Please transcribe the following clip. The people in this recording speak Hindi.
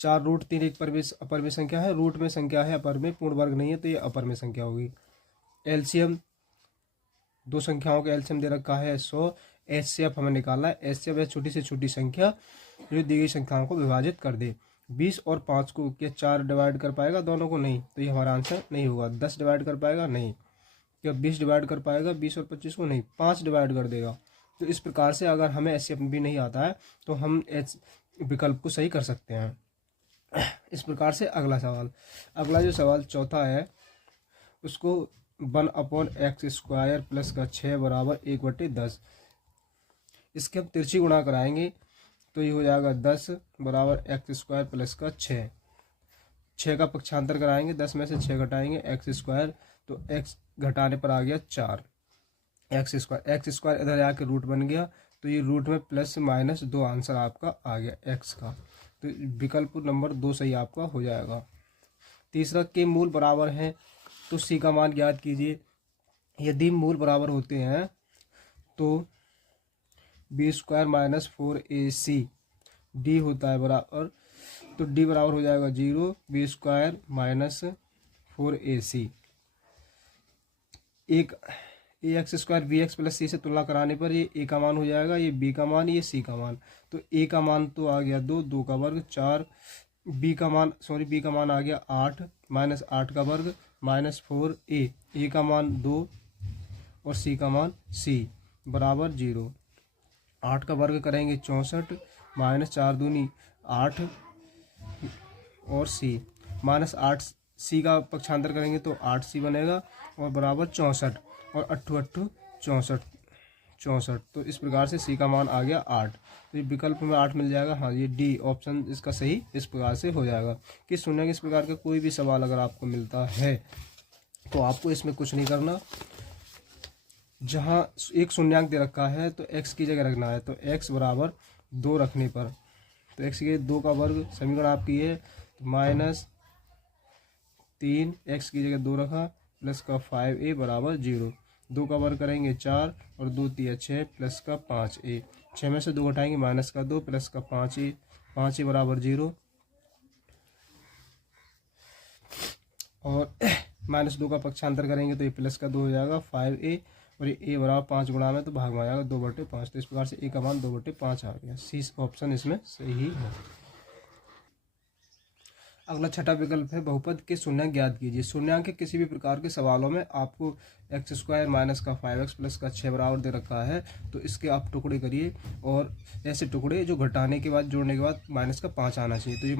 4√3 एक अपर में संख्या है, रूट में संख्या है, अपर में पूर्ण वर्ग नहीं है, तो ये अपर में संख्या होगी। एलसीएम, दो संख्याओं का एलसीएम दे रखा है 100। एचसीएफ हमें निकालना है। एचसीएफ है छोटी से छोटी संख्या जो दी गई संख्याओं को विभाजित कर दे। 20 और 5 को क्या 4 डिवाइड कर पाएगा दोनों को? नहीं, तो ये हमारा आंसर नहीं होगा। 10 डिवाइड कर पाएगा? नहीं। क्या 20 डिवाइड कर पाएगा 20 और 25 को? नहीं, 5 डिवाइड कर देगा। तो इस प्रकार से अगर हमें एचसीएफ भी नहीं आता है तो हम एच विकल्प को सही कर सकते हैं। इस प्रकार से अगला सवाल, अगला जो सवाल चौथा है उसको 1/x² प्लस का 6 बराबर 1/10, इसके हम तिरछी गुणा कराएंगे तो ये हो जाएगा 10 बराबर x² प्लस का 6 का पक्षांतर कराएंगे, 10 में से 6 घटाएंगे x², तो x घटाने पर आ गया 4 x² इधर आके रूट बन गया, तो ये रूट में प्लस माइनस 2 आंसर आपका आ गया x का, तो विकल्प नंबर 2 सही आपका हो जाएगा। तीसरा, के मूल बराबर हैं तो c का मान ज्ञात कीजिए। यदि मूल बराबर होते हैं तो b² माइनस 4ac, d होता है बराबर, तो d बराबर हो जाएगा 0, b² माइनस 4ac। एक ax² bx प्लस c से तुलना कराने पर ये a का मान हो जाएगा, ये b का मान, ये c का मान, तो a का मान तो आ गया 2, 2 का वर्ग 4, b का मान आ गया 8 माइनस 8 का वर्ग माइनस 4a, a का मान 2 और c का मान c बराबर 0। 8 का वर्ग करेंगे 64 माइनस 4 दूनी 8 और c माइनस 8, c का पक्षांतर करेंगे तो 8c बनेगा और बराबर 64 और 8 8 64, तो इस प्रकार से c का मान आ गया 8, तो ये विकल्प में 8 मिल जाएगा। हाँ, ये डी ऑप्शन इसका सही इस प्रकार से हो जाएगा। कि शून्य इस प्रकार का कोई भी सवाल अगर आपको मिलता है तो आपको इसमें कुछ नहीं करना, जहाँ एक शून्यांक दे रखा है तो x की जगह रखना है, तो x बराबर 2 रखने पर, तो x के 2 का वर्ग समीकरण आपकी है माइनस 3, x की जगह 2 रखा प्लस का 5a बराबर 0, 2 का वर्ग करेंगे 4 और 2 3 6 प्लस का 5a, 6 में से 2 घटाएंगे माइनस का 2 प्लस का 5a, 5a बराबर 0 और माइनस 2 का पक्षांतर करेंगे तो ये प्लस का 2 हो जाएगा 5a, और ये a बराबर 5 गुणा में तो भाग में आ जाएगा 2/5, तो इस प्रकार से a का मान 2/5 आ गया। सी ऑप्शन इसमें सही है। अगला छठा विकल्प है बहुपद के शून्यांक ज्ञात कीजिए। शून्यांक के किसी भी प्रकार के सवालों में आपको x² माइनस का 5x प्लस का 6 बराबर दे रखा है, तो इसके आप टुकड़े करिए और ऐसे टुकड़े जो घटाने के बाद जोड़ने के बाद माइनस का 5 आना चाहिए, तो ये